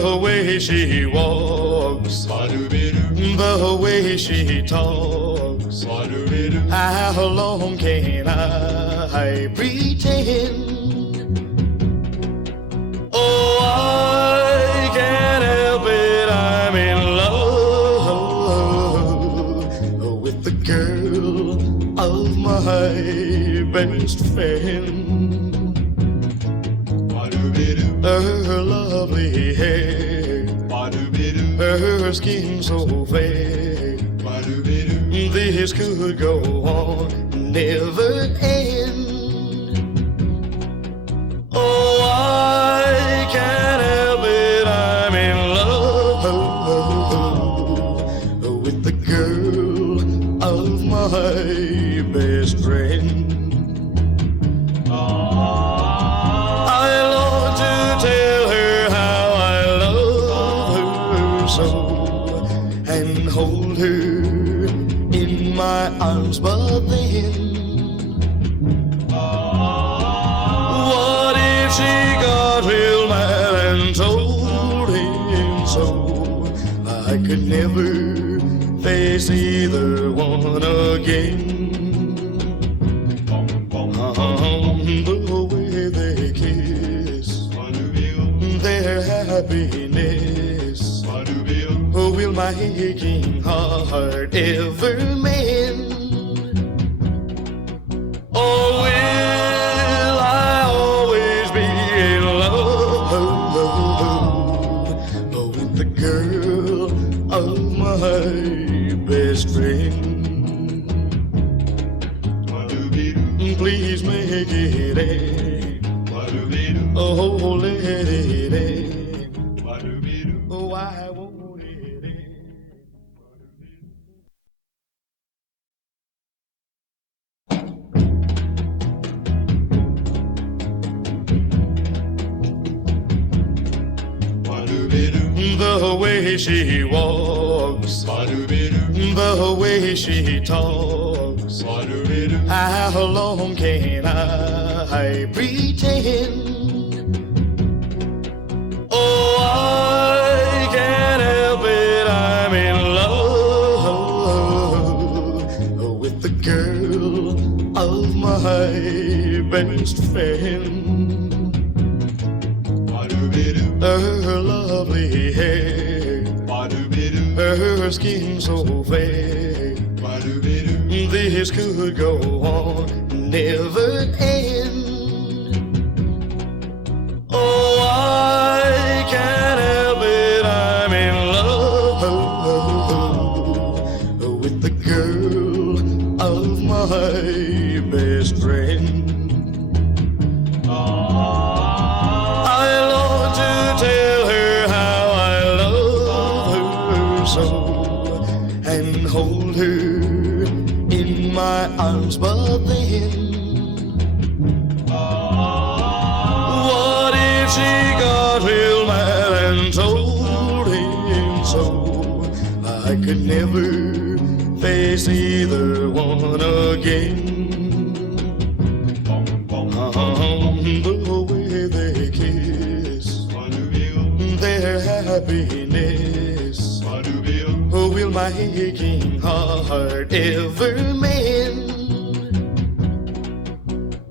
The way she walks, the way she talks, how long can I pretend? Oh, I can't help it, I'm in love with the girl of my best friend. Her lovely hair, her skin so fair, this could go on, never end. Oh, I can't help it, I'm in love with the girl of my best friend. And hold her in my arms, but then what if she got real mad and told him so? I could never face either one again. The way they kiss, their happiness, will my aching heart ever mend? Or will I always be in love with the girl of my best friend? Please make it end. Oh, let it end. Oh, I won't it end. The way she walks, the way she talks, how long can I pretend? Oh, I can't help it, I'm in love with the girl of my best friend. Her lovely hair, her skin so fair, this could go on, never end. Oh, I can't help it, I'm in love with the girl of my best friend. And hold her in my arms, but then what if she got real mad and told him so? I could never face either one again. The way they kiss, their happiness, will my aching heart ever mend?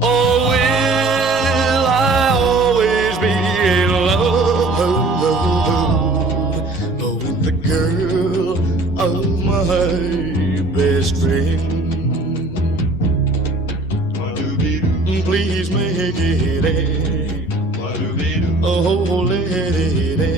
Or will I always be in love with the girl of my best friend? Please make it end. Oh, let it end.